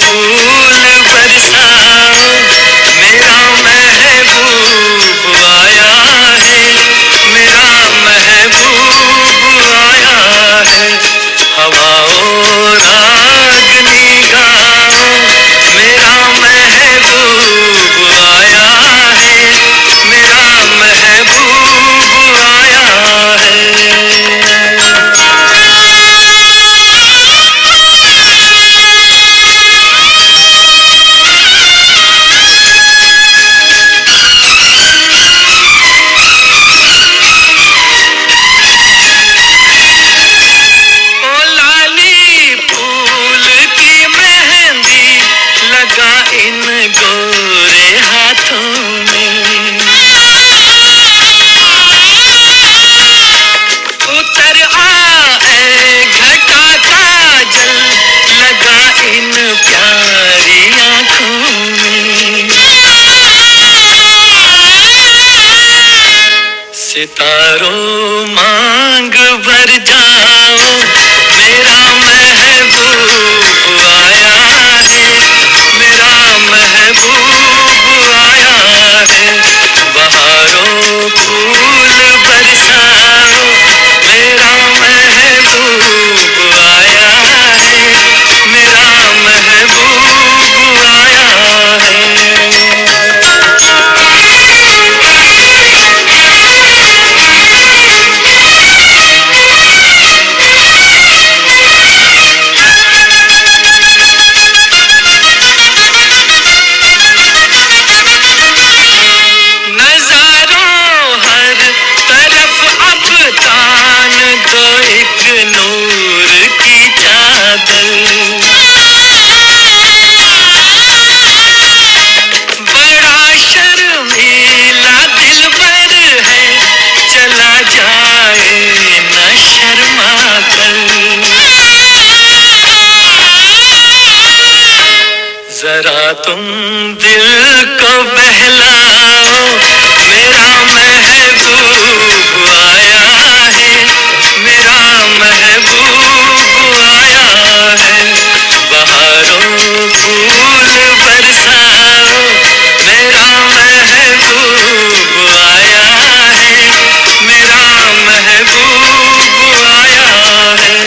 फूल बरसाओ, मेरा महबूब आया है, मेरा महबूब आया है। हवाओं रागनी गाओ, मेरा महबूब आया है, मेरा महबूब आया है। इन गोरे हाथों में उतर आए घटा का जल, लगा इन प्यारी आँखों में। सितारों मांग भर जाओ, मेरा महबूब आया है, मेरा महबूब आया है। बहारों फूल बरसाओ, मेरा महबूब आया है, मेरा महबूब आया है। एक नूर की चादर, बड़ा शर्मीला दिलबर है, चला जाए न शर्मा कर। जरा तुम दिल को बहलाओ, मेरा महबूब आया है, मेरा महबूब आया है। बहारों फूल बरसाओ, मेरा महबूब आया है, मेरा महबूब आया है।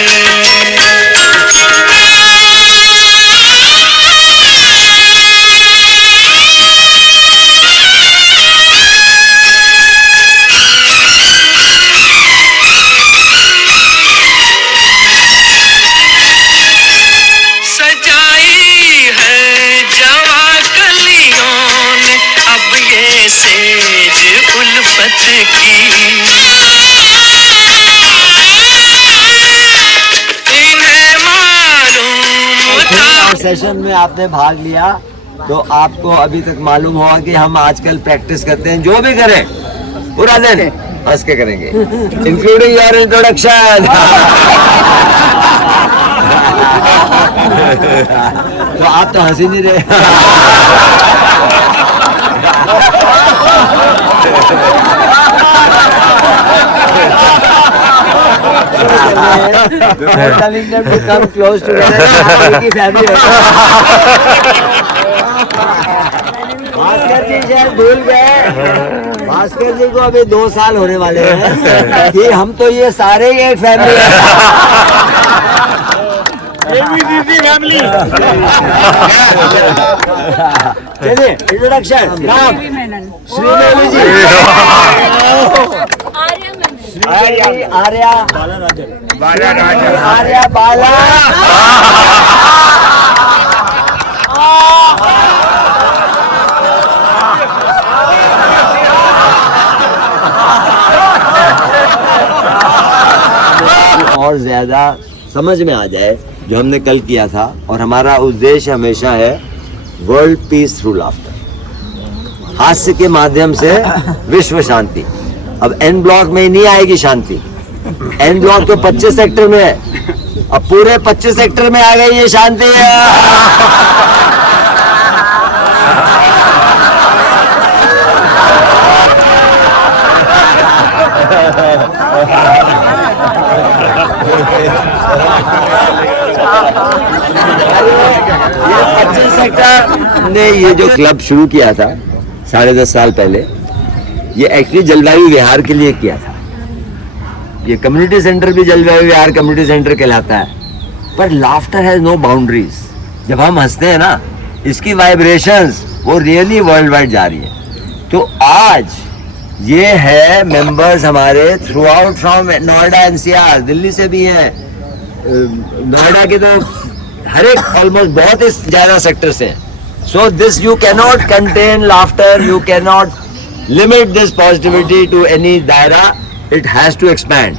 सेज उल्फत की इन्हें मालूम था। सेशन में आपने भाग लिया तो आपको अभी तक मालूम होगा कि हम आजकल प्रैक्टिस करते हैं, जो भी करें पूरा दिन हंस के करेंगे, इंक्लूडिंग योर इंट्रोडक्शन। तो आप तो हंसी नहीं रहे। telling them to come close together and family. Bhaskar जी शायद भूल गए, भास्कर जी को अभी 2 साल होने वाले हैं कि हम तो ये सारे एक फैमिली है। फैमिली। चलिए इंट्रोडक्शन। नाम श्रीदेवी जी, आर्या आर्या बाला, और ज्यादा समझ में आ जाए जो हमने कल किया था। और हमारा उद्देश्य हमेशा है वर्ल्ड पीस थ्रू लाफ्टर, हास्य के माध्यम से विश्व शांति। अब एन ब्लॉक में नहीं आएगी शांति, एन ब्लॉक तो 25 सेक्टर में है, अब पूरे 25 सेक्टर में आ गई ये शांति है। हमने ये जो क्लब शुरू किया था 10.5 साल पहले, ये एक्चुअली जलवायु विहार के लिए किया था। ये कम्युनिटी सेंटर भी जलवायु विहार कम्युनिटी सेंटर कहलाता है, पर लाफ्टर हैज नो बाउंड्रीज। जब हम हंसते हैं ना, इसकी वाइब्रेशंस वो रियली वर्ल्ड वाइड जा रही है। तो आज ये है मेंबर्स हमारे through out from Noida NCR, Delhi से भी हैं, नोएडा के तो हर एक ऑलमोस्ट बहुत ही ज्यादा सेक्टर से हैं। So this you can not contain laughter, you can not limit this positivity to any दायरा, it has to expand.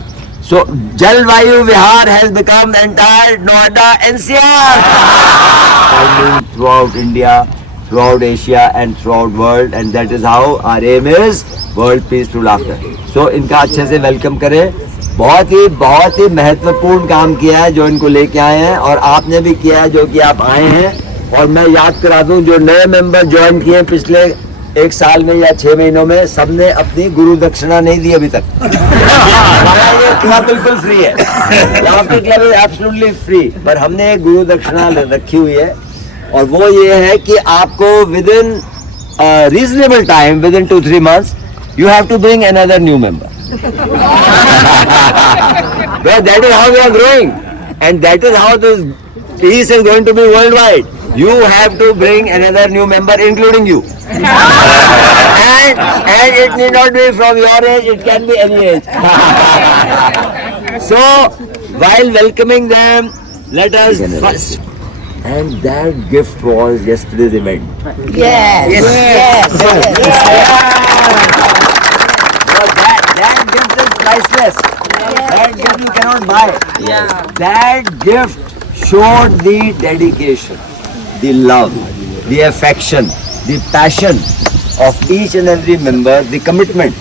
So Jalvayu Vihar has become entire Noida NCR throughout India, throughout Asia and throughout world, and that is how our aim is world peace through laughter. So इनका अच्छे से welcome करें। बहुत ही महत्वपूर्ण काम किया है जो इनको लेके आए हैं, और आपने भी किया है जो कि आप आए हैं। और मैं याद करा दूं, जो नए मेंबर ज्वाइन किए हैं पिछले 1 साल में या 6 महीनों में, सबने अपनी गुरु दक्षिणा नहीं दी अभी तक। ये क्लब बिल्कुल फ्री है, laughter club is absolutely free, पर हमने एक गुरु दक्षिणा रखी हुई है, और वो ये है कि आपको with in reasonable time, with in 2-3 months, you have to bring another new member. Well, that is how we are growing, and that is how this peace is going to be worldwide. You have to bring another new member, including you. and it need not be from your age, it can be any age. So, while welcoming them, let us first. And that gift was yesterday's event. Yes. So that gift is priceless. That gift you cannot buy. That gift showed the dedication, the love, the affection, the passion of each and every member, the commitment.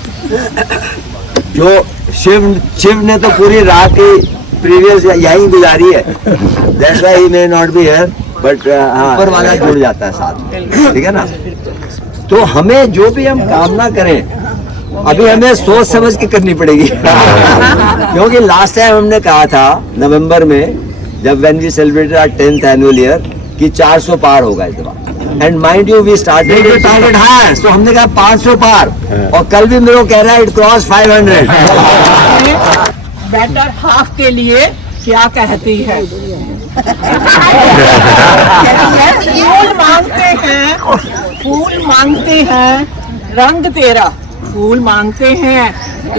जो शिव ने तो पूरी रात ही previous यहीं गुजारी है, that's why he may not be here, but ऊपर वाला जुड़ जाता है साथ में, ठीक है ना। तो हमें जो भी हम कामना करें, अभी हमें सोच समझ के करनी पड़ेगी। क्योंकि लास्ट टाइम हमने कहा था नवंबर में, जब when we celebrated our 10th annual year, कि 400 पार होगा इस बार। And mind you we started with target higher, so हमने कहा 500 पार, और कल भी मेरे को कह रहा है इट क्रॉस 500। बेटर हाफ के लिए क्या कहती है? फूल मांगते हैं रंग तेरा, फूल मांगते हैं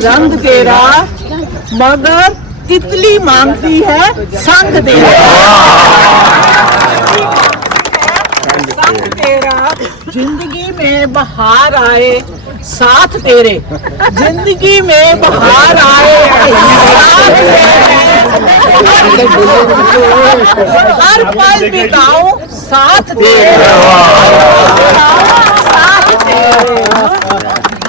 रंग तेरा, मगर तितली मांगती है संग तेरा। संग तेरा, जिंदगी में बहार आए साथ तेरे, जिंदगी में बहार आए हर पल बिताऊं साथ तेरे, साथ तेरे।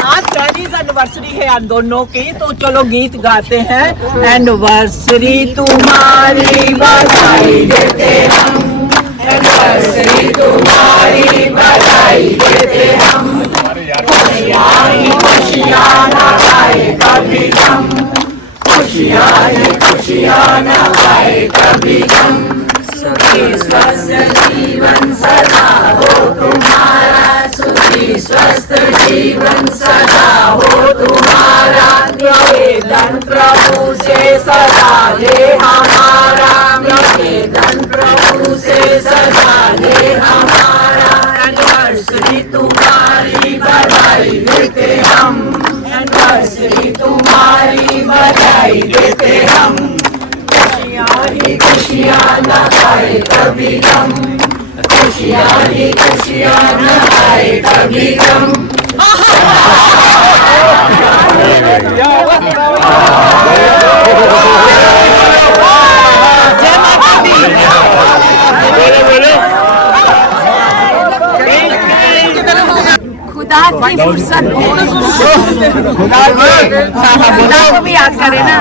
आज 40th एनिवर्सरी है हम दोनों की, तो चलो गीत गाते हैं। एनिवर्सरी तुम्हारी बधाई देते हम, एनिवर्सरी तुम्हारी बधाई देते हम, खुशियाँ ही खुशियाँ न आए कभी गम, खुशियाँ ही खुशियाँ न आए कभी गम, सुखी स्वस्थ जीवन सदा हो तुम्हारा, सुखी स्वस्थ जीवन सदा हो तुम्हारा, निवेदन प्रभु से सदा ले हमारा, निवेदन प्रभु से सदा ले हमारा। एनिवर्सरी तुम्हारी बधाई देते हम, एनिवर्सरी तुम्हारी बधाई देते हम, खुशियाँ ही खुशियाँ न आए कभी गम, खुशियाँ ही खुशियाँ न आए कभी गम। खुदा की फुर्सत में खुदा को भी याद करें ना,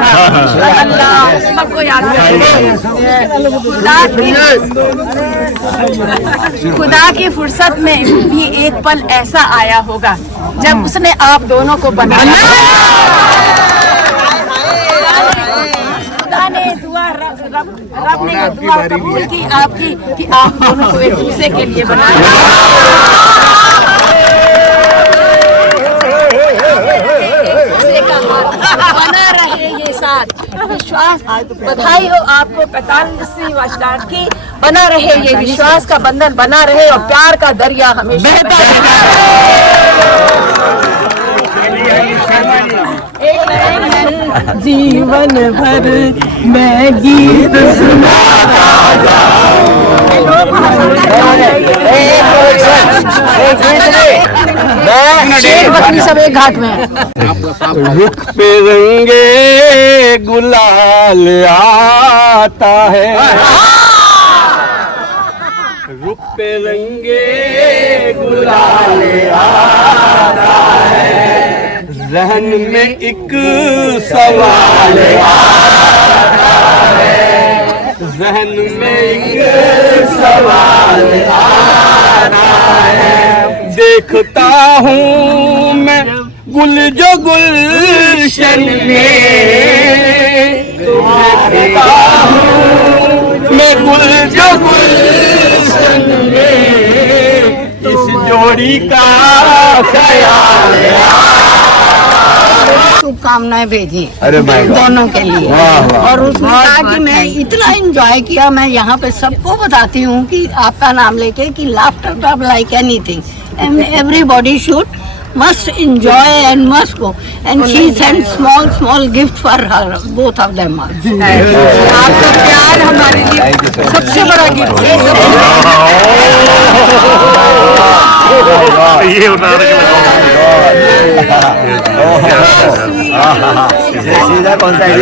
अल्लाह सबको याद करें। खुदा की फुर्सत में भी एक पल ऐसा आया होगा जब उसने आप दोनों को बनाया। खुदा ने दुआ रब ने ये दुआ कबूल की आपकी कि आप दोनों को एक दूसरे के लिए बनाया। बना रहे ये साथ विश्वास। बधाई हो आपको 45वीं वर्षगांठ की। बना रहे ये विश्वास का बंधन बना रहे और प्यार का दरिया हमेशा बहता रहे। जीवन भर मैं गीत सुनाता बकरी सब एक घाट में। रुख पे रंगे गुलाल आता है, रुख पे रंगे गुलाल आता है, रहन में एक सवाल आता है, जहन में एक सवाल आता है। देखता हूँ मैं गुल जो गुलशन में, देखता हूँ मैं गुल जो गुलशन में, इस जोड़ी का ख्याल। शुभकामनाएं भेजी अरे भाई दोनों के लिए। वाह, वाह। और उसने कहा कि मैं इतना एंजॉय किया, मैं यहाँ पे सबको बताती हूँ कि आपका नाम लेके कि laughter club like anything, everybody should must enjoy and must go, and she sent small gift for her, both of them. आपका प्यार हमारे लिए सबसे बड़ा गिफ्ट है। ये उतार के सीधा कौन सा है?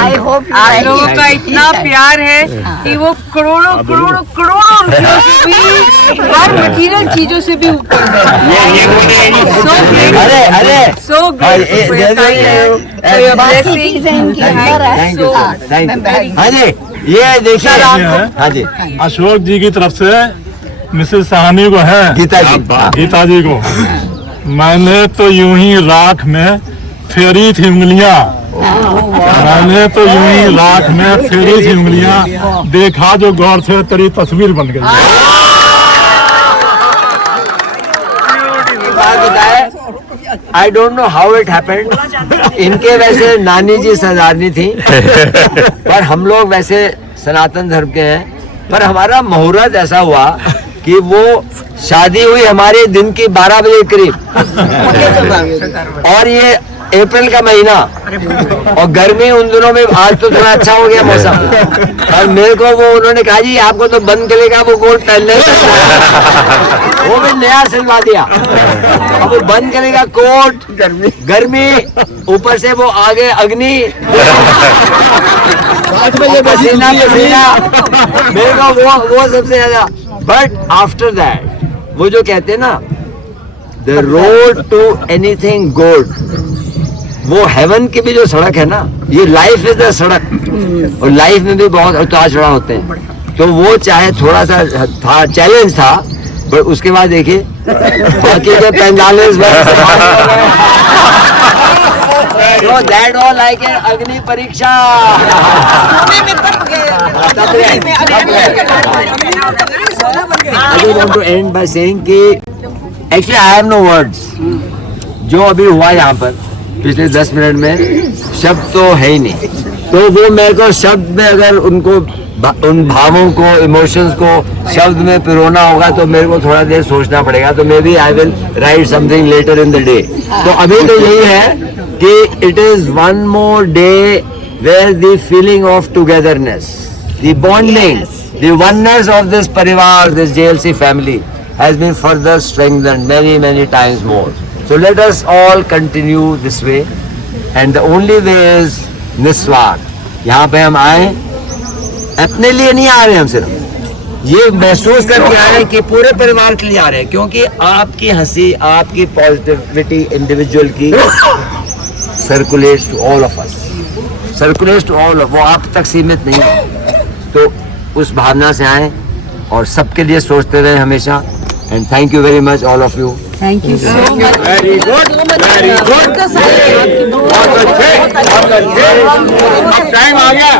I hope आप लोगों का इतना प्यार है कि वो करोड़ों करोड़ों करोड़ों रुपयों से भी, हर मटीरियल चीजों से भी ऊपर है। अरे अरे So grateful for your kindness, for your blessing. Thank you. हाँ जी, ये देखिए। हाँ जी, अशोक जी की तरफ से मिसेस साहनी को है, गीता जी को। मैंने तो यूं ही राख में फेरी थी उंगलियां, मैंने तो यूं ही राख में फेरी थी उंगलियां, देखा जो गौर से तेरी तस्वीर बन गई। I don't know how it happened. इनके वैसे नानी जी सरदारनी थी, पर हम लोग वैसे सनातन धर्म के हैं। पर हमारा मुहूर्त ऐसा हुआ कि वो शादी हुई हमारे दिन की 12 बजे करीब, और ये अप्रैल का महीना, और गर्मी उन दिनों में। आज तो थोड़ा अच्छा हो गया मौसम, और मेरे को वो उन्होंने कहा जी आपको तो बंद करेगा वो कोट पहनने, वो भी नया सिलवा दिया। अब वो बंद करेगा कोट, गर्मी, ऊपर से वो आगे अग्नि, पसीना पसीना, मेरे को वो सबसे ज्यादा। बट आफ्टर दैट वो जो कहते हैं ना, the road to anything good, वो हेवन की भी जो सड़क है ना, ये लाइफ इज द सड़क, और लाइफ में भी बहुत उतार चढ़ाव होते हैं। तो वो चाहे थोड़ा सा था, चैलेंज था, पर उसके बाद देखिए बाकी के 45 वर्ष So that all like an अग्नि परीक्षा। I just want to end by saying कि actually I have no words। जो अभी हुआ यहाँ पर पिछले 10 मिनट में, शब्द तो है ही नहीं। तो वो मेरे को शब्द में अगर उनको उन भावों को, इमोशंस को शब्द में पिरोना होगा तो मेरे को थोड़ा देर सोचना पड़ेगा। तो maybe I will write something later in the day. तो अभी तो यही है कि it is one more day where the feeling of togetherness, the bonding, the oneness of this परिवार, this JLC family has been further strengthened many times more. So let us all continue this way, and the only way is निस्वार्थ। यहाँ पे हम आए, अपने लिए नहीं आ रहे, हम सिर्फ ये महसूस करके आ रहे हैं कि पूरे परिवार के लिए आ रहे हैं, क्योंकि आपकी हंसी, आपकी पॉजिटिविटी इंडिविजुअल की circulates to all of us, circulates to all of, वो आप तक सीमित नहीं है। तो उस भावना से आए और सबके लिए सोचते रहे हमेशा, And thank you very much, all of you. Thank you so much very good very good बहुत अच्छे बहुत अच्छे। अब टाइम आ गया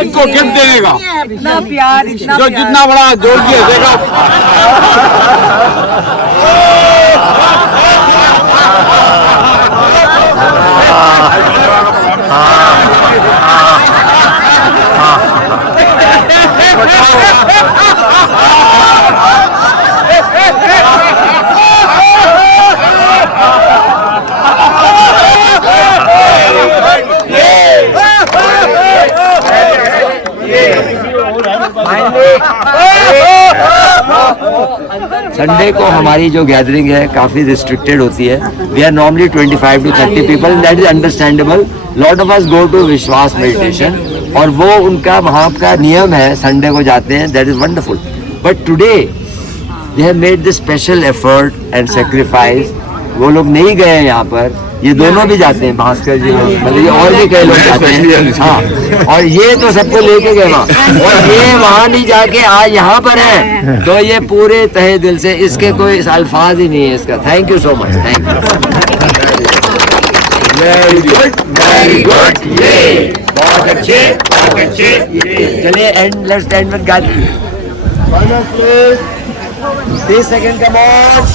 इनको गिफ्ट देने का, इतना प्यार इतना जो जितना बड़ा जोड़ दिया देखो। संडे को हमारी जो गैदरिंग है काफी रिस्ट्रिक्टेड होती है. We are normally 25 to 30 people, that is understandable. Lot of us go to Vishwas meditation और वो उनका वहाँ का नियम है, संडे को जाते हैं, that is wonderful. But today they have made the special effort and sacrifice. वो लोग नहीं गए हैं यहाँ पर, ये दोनों भी जाते हैं, भास्कर जी मतलब ये और भी कई लोग जाते हैं. हाँ, और ये तो सबको लेके गए वहाँ, और ये वहाँ नहीं जाके आज यहाँ पर है. तो ये पूरे तहे दिल से, इसके कोई अल्फाज ही नहीं है इसका. Thank you so much. Thank you. Very good very good. ये बहुत अच्छे बहुत अच्छे. चलिए एंड लेट्स एंड विद गाली. 30 सेकंड का मॉच.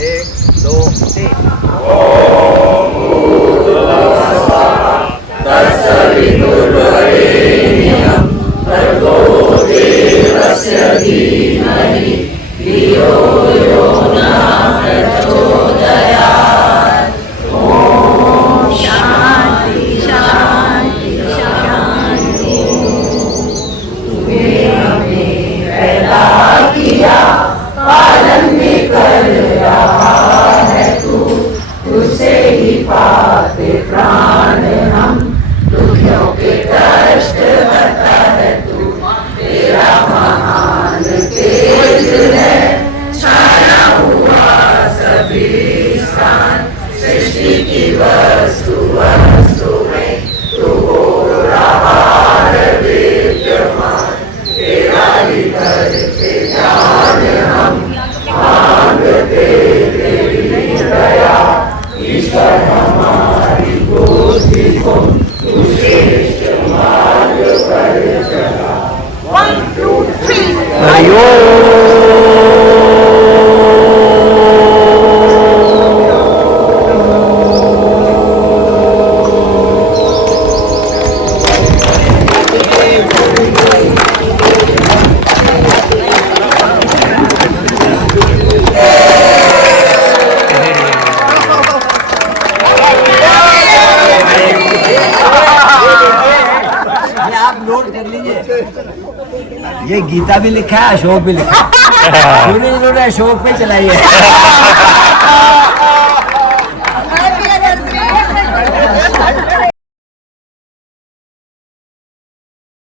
एक दो तीन. ये गीता भी लिखा है, अशोक भी लिखा है. इन्होंने अशोक पे चलाई है.